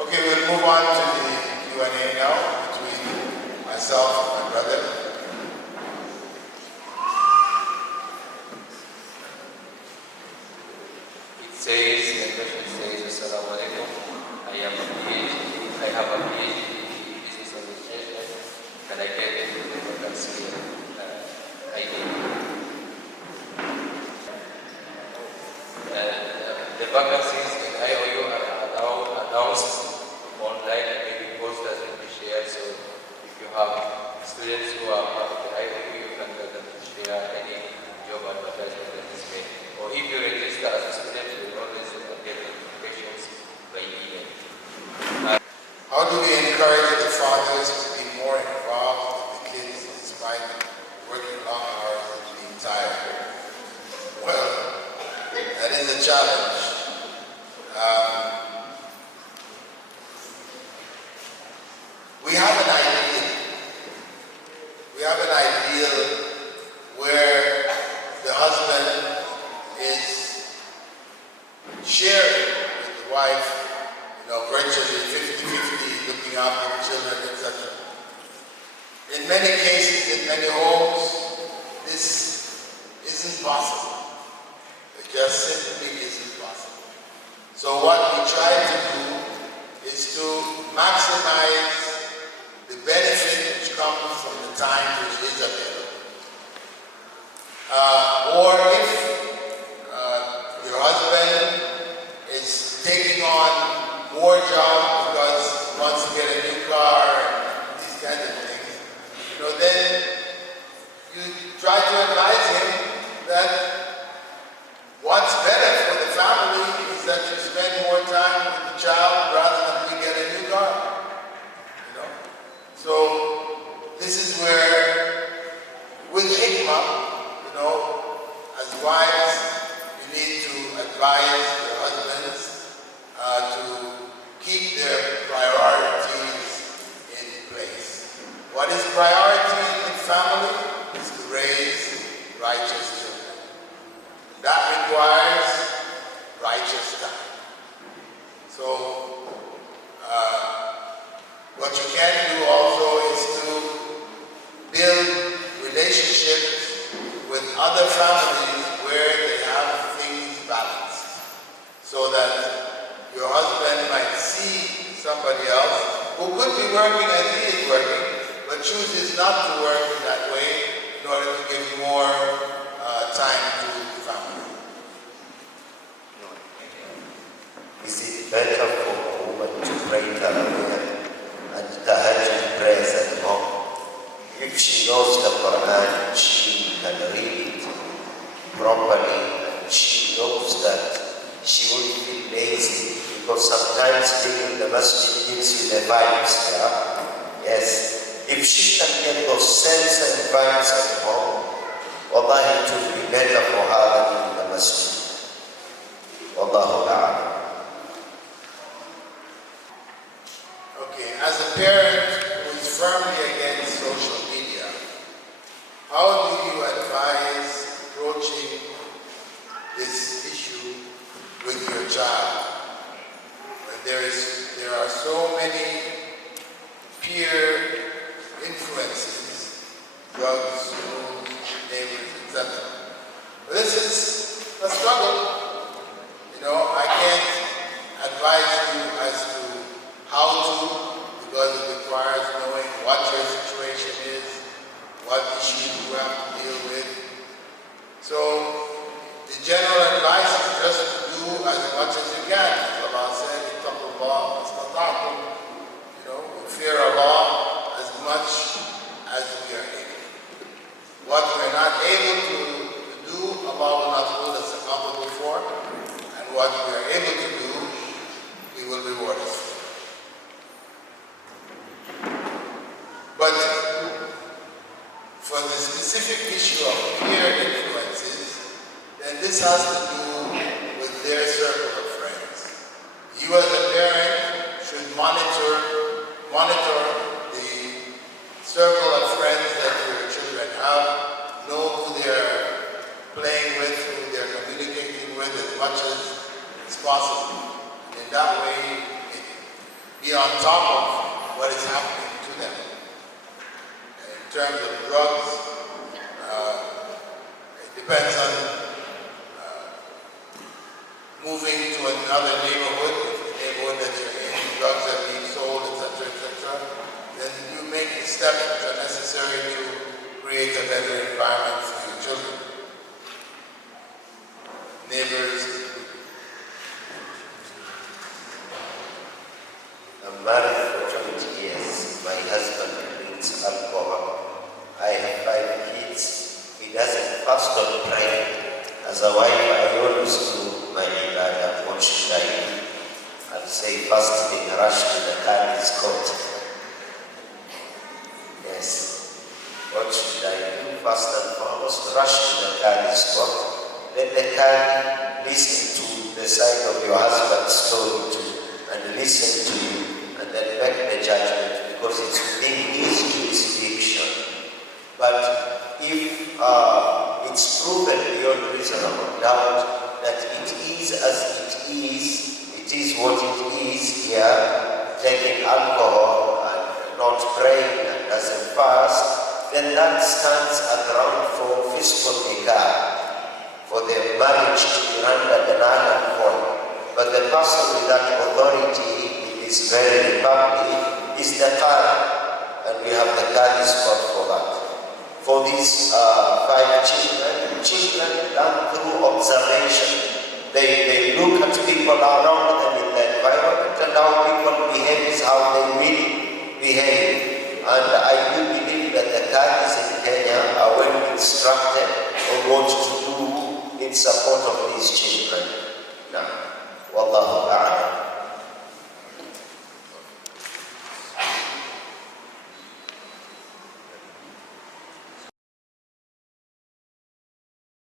Okay, we'll move on to the Q&A now between myself and my brother. It says, the question says, Assalamu alaikum. I have a PhD in business administration. Can I get into the vacancy ID? The vacancies in IOU are now announced online and maybe posters will be shared. So if you have students who are part of the IOU, you can get them to share any job advertisement that is made. Or if you register as a student, you will always get notifications by email. How do we encourage the fathers to be more involved with the kids despite working long hours and being tired? Well, that is a challenge. We have an ideal. We have an ideal where the husband is sharing with the wife, virtually 50-50, looking after the children, etc. In many cases, in many homes, this isn't possible. It just simply isn't possible. So what we try to do is to maximize the benefit which comes from the time which is available. Or if your husband is taking on more job because he wants to get a new car and these kinds of things, then you try to advise him that what's better for the family is that you spend more time with the child rather than you get a new car. So this is where, with hikmah, as wives, you need to advise your husbands to keep their priorities in place. What is priority in family is to raise righteous children. That requires righteous time. So what you can do also is to build relationships with other families where they have things balanced, so that your husband might see somebody else who could be working as he is working, but chooses not to work in that way in order to give more time to the family. Is it better for a woman to pray Taraweeh and Tahajjud prayers at home? If she knows the Quran, she can read it properly, and she knows that she will feel lazy, because sometimes being in the masjid gives you the vibes there. Yes, if she can get those sense and vibes at home, wallahi, it will be better for her than in the masjid. Wallahu a'lam. Okay, as a parent who is firmly against social media, how do you advise approaching this issue with your child? There are so many peer influences, drugs, neighbors, etc. This is a struggle. I can't advise you as to how to, because it requires knowing what your situation is, what issues you have to deal with. So the general advice is just to do as much as you can. As Allah said, ittaqullah mastata'tum. We fear Allah as much as we are able. What we're not able to do, Allah will not hold us accountable for. And what we are able to do, He will reward us. But for the specific issue of peer influences, then this has to do with their circle of friends. You as a parent should monitor the circle of friends that your children have, know who they're playing with, who they're communicating with as much as possible. And in that way, be on top of what is happening to them. In terms of drugs, it depends on moving to another neighborhood. If the neighborhood that you're in, drugs are being sold, etc., then you make the steps which are necessary to create a better environment for your children. Neighbors. I'm married for 20 years. My husband drinks alcohol. I have 5 kids. He doesn't fast or pray. As a wife, I always do my ibadah. What should I do? I'll say fasting, rush to the Qadi's court. Yes. What should I do? First and foremost, rush to the Qadi's court. Let the Qadi listen to the side of your husband's story too, and listen to you, and then make the judgment, because it's within his jurisdiction. But if it's proven beyond reasonable doubt that it is as it is what it is here, taking alcohol and not praying and doesn't fast, then that stands a ground for fiscal nikah, for the marriage to be rendered null and void. But the person with that authority, it is very public, is the Qadi, and we have the Qadi's court for that. For these 5 children done through observation. They look at people around them in the environment, and how people behave is how they will behave. And I do believe that the Qadis in Kenya are well instructed on what to do in support of these children. Now, Wallahu a'lam.